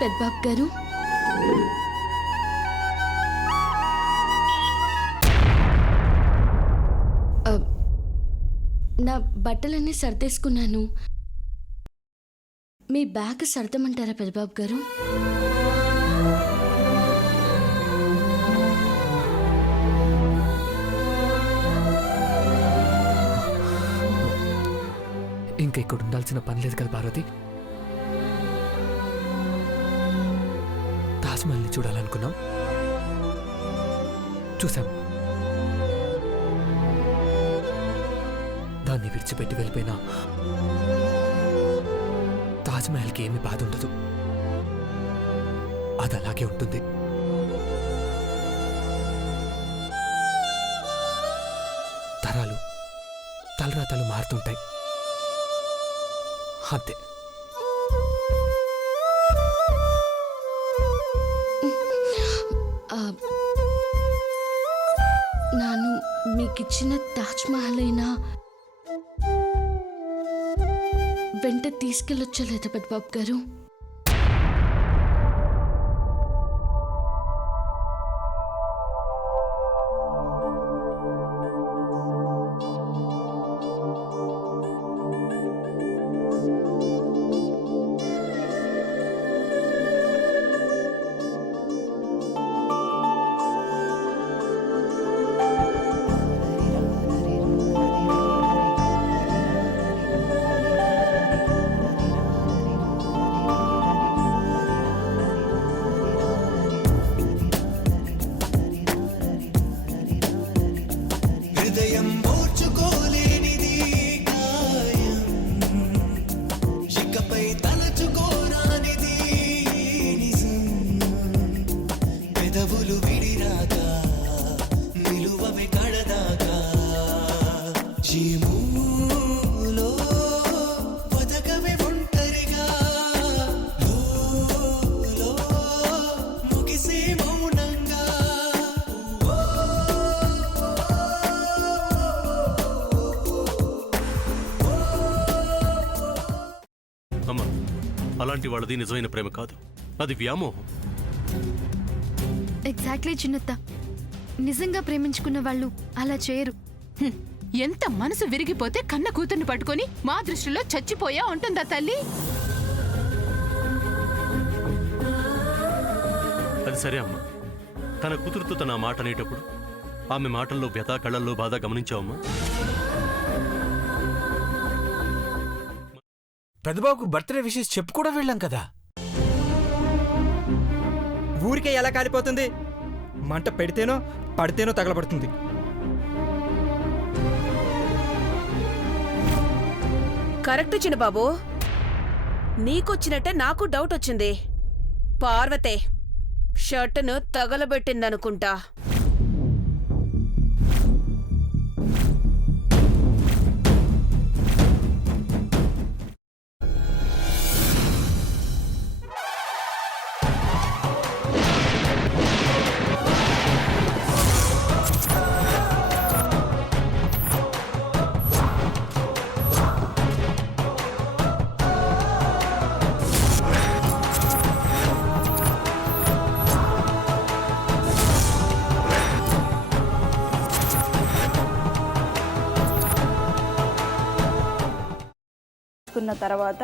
పెద్దబాబు గారు, నా బట్టలన్నీ సర్దేసుకున్నాను. మీ బ్యాగ్ సర్దమంటారా పెద్దబాబు గారు? ఇంకా ఇక్కడ ఉండాల్సిన పని లేదు కదా పార్వతి. తాజ్మహల్ని చూడాలనుకున్నాం, చూసాం. దాన్ని విడిచిపెట్టి వెళ్ళిపోయినా తాజ్మహల్కి ఏమి బాధ ఉండదు, అది అలాగే ఉంటుంది. తరాలు తలరాతలు మారుతుంటాయి, అంతే. ನಾನು మీకిచ్చిన తాజ్మహల్ అయినా వెంట తీసుకెళ్ళొచ్చలేదా పెద్దబాబు గారు? అలాంటి వాళ్ళది నిజమైన ప్రేమ కాదు, అది వ్యామోహం. ఎగ్జాక్ట్లీ చిన్నత్త, నిజంగా ప్రేమించుకున్న వాళ్ళు అలా చేయరు. ఎంత మనసు విరిగిపోతే కన్న కూతుర్ని పట్టుకొని మా దృష్టిలో చచ్చిపోయా ఉంటుందా తల్లి? అది సరే అమ్మా, తన కూతురుతో తన మాట అనేటప్పుడు ఆమె మాటల్లో వ్యథ, కళ్ళల్లో బాధ గమనించావమ్మా? పెద్దబాబుకు బర్త్డే విషెస్ చెప్పు కూడా వెళ్ళాం కదా. ఊరికే ఎలా కాలిపోతుంది? మంట పెడితేనో పడితేనో తగలబడుతుంది. కరెక్ట్ చిన్నబాబు, నీకొచ్చినట్టే నాకు డౌట్ వచ్చింది. పార్వతే షర్టును తగలబెట్టిందనుకుంటా. తర్వాత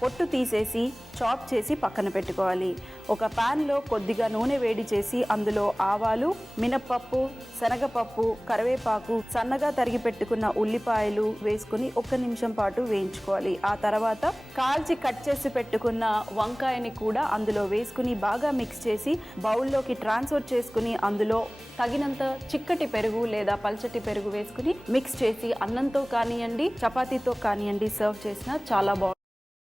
పొట్టు తీసేసి చాప్ చేసి పక్కన పెట్టుకోవాలి. ఒక ప్యాన్లో కొద్దిగా నూనె వేడి చేసి అందులో ఆవాలు, మినప్పప్పు, శనగపప్పు, కరివేపాకు, సన్నగా తరిగి పెట్టుకున్న ఉల్లిపాయలు వేసుకుని 1 నిమిషం పాటు వేయించుకోవాలి. ఆ తర్వాత కాల్చి కట్ చేసి పెట్టుకున్న వంకాయని కూడా అందులో వేసుకుని బాగా మిక్స్ చేసి బౌల్లోకి ట్రాన్స్ఫర్ చేసుకుని అందులో తగినంత చిక్కటి పెరుగు లేదా పల్చటి పెరుగు వేసుకుని మిక్స్ చేసి అన్నంతో కానివ్వండి, చపాతీతో కానివ్వండి సర్వ్ చేసినా చాలా బాగుంటుంది.